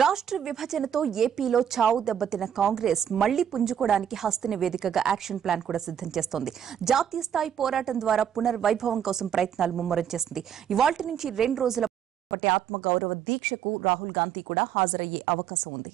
రాష్ట్ర విభజనతో ఏపీలో చావు దెబ్బతిన్న కాంగ్రెస్ మళ్లీ పుంజుకోవడానికి హస్తిని వేదికగా యాక్షన్ ప్లాన్ కూడా సిద్ధం చేస్తోంది. జాతీయ స్థాయి పోరాటం ద్వారా పునర్వైభవం కోసం ప్రయత్నాలు ముమ్మరం చేస్తుంది. ఇవాల్టి నుంచి 2 రోజుల పాటు ఆత్మగౌరవ దీక్షకు రాహుల్ గాంధీ కూడా హాజరయ్యే అవకాశం ఉంది.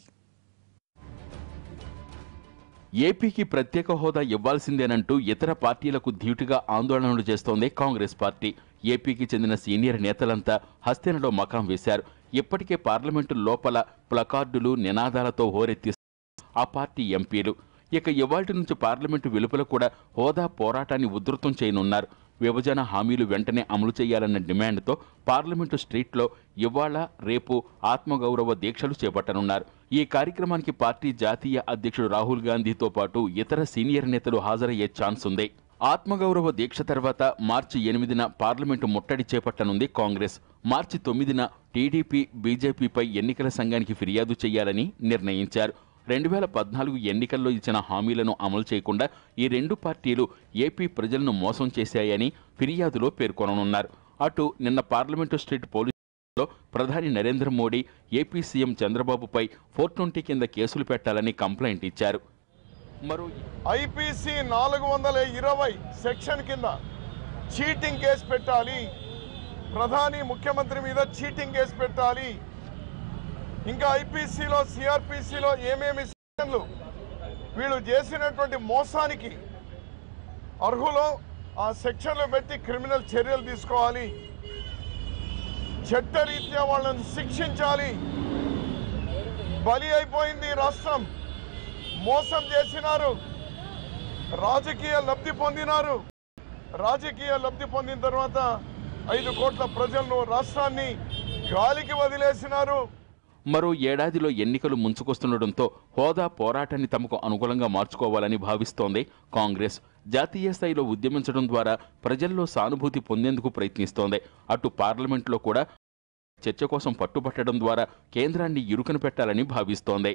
ఏపీకి ప్రత్యేక హోదా ఇవ్వాల్సిందేనంటూ ఇతర పార్టీలకు ధీటుగా ఆందోళనలు చేస్తోంది కాంగ్రెస్ పార్టీ. ఏపీకి చెందిన సీనియర్ నేతలంతా హస్తెనలో మకాం వేశారు. ఇప్పటికే పార్లమెంటు లోపల ప్లకార్డులు నినాదాలతో హోరెత్తిస్తారు ఆ పార్టీ ఎంపీలు. ఇక ఇవాల్టి నుంచి పార్లమెంటు వెలుపల కూడా హోదా పోరాటాన్ని ఉధృతం చేయనున్నారు. విభజన హామీలు వెంటనే అమలు చేయాలన్న డిమాండ్తో పార్లమెంటు స్ట్రీట్లో ఇవాళ రేపు ఆత్మగౌరవ దీక్షలు చేపట్టనున్నారు. ఈ కార్యక్రమానికి పార్టీ జాతీయ అధ్యక్షుడు రాహుల్ గాంధీతో పాటు ఇతర సీనియర్ నేతలు హాజరయ్యే ఛాన్స్ ఉంది. ఆత్మగౌరవ దీక్ష తర్వాత మార్చి 8న పార్లమెంటు ముట్టడి చేపట్టనుంది కాంగ్రెస్. మార్చి 9న టీడీపీ, బీజేపీపై ఎన్నికల సంఘానికి ఫిర్యాదు చేయాలని నిర్ణయించారు. 2014 ఎన్నికల్లో ఇచ్చిన హామీలను అమలు చేయకుండా ఈ రెండు పార్టీలు ఏపీ ప్రజలను మోసం చేశాయని ఫిర్యాదులో పేర్కొననున్నారు. అటు నిన్న పార్లమెంటు స్ట్రీట్ పోలీసులో ప్రధాని నరేంద్ర మోడీ ఏపీ సీఎం చంద్రబాబుపై 420 కింద కేసులు పెట్టాలని కంప్లైంట్ ఇచ్చారు. మరో ఐపీసీ 420 సెక్షన్ కింద చీటింగ్ కేసు పెట్టాలి, ప్రధాని ముఖ్యమంత్రి మీద చీటింగ్ కేసు పెట్టాలి. ఇంకా ఐపీసీలో సిఆర్పిసిలో ఏమేమి సెక్షన్లు వీళ్ళు చేసినటువంటి మోసానికి అర్హులో ఆ సెక్షన్లు పెట్టి క్రిమినల్ చర్యలు తీసుకోవాలి, చట్టరీత్యా వాళ్ళని శిక్షించాలి. బలి అయిపోయింది రాష్ట్రం, మోసం చేసినారు, రాజకీయ లబ్ధి పొందినారు. రాజకీయ లబ్ధి పొందిన తర్వాత 5 కోట్ల ప్రజలను రాష్ట్రాన్ని గాలికి వదిలేసినారు. మరో ఏడాదిలో ఎన్నికలు ముంచుకొస్తుండటంతో హోదా పోరాటాన్ని తమకు అనుకూలంగా మార్చుకోవాలని భావిస్తోంది కాంగ్రెస్. జాతీయ స్థాయిలో ఉద్యమించడం ద్వారా ప్రజల్లో సానుభూతి పొందేందుకు ప్రయత్నిస్తోంది. అటు పార్లమెంట్లో కూడా చర్చ కోసం పట్టుబట్టడం ద్వారా కేంద్రాన్ని ఇరుకున పెట్టాలని భావిస్తోంది.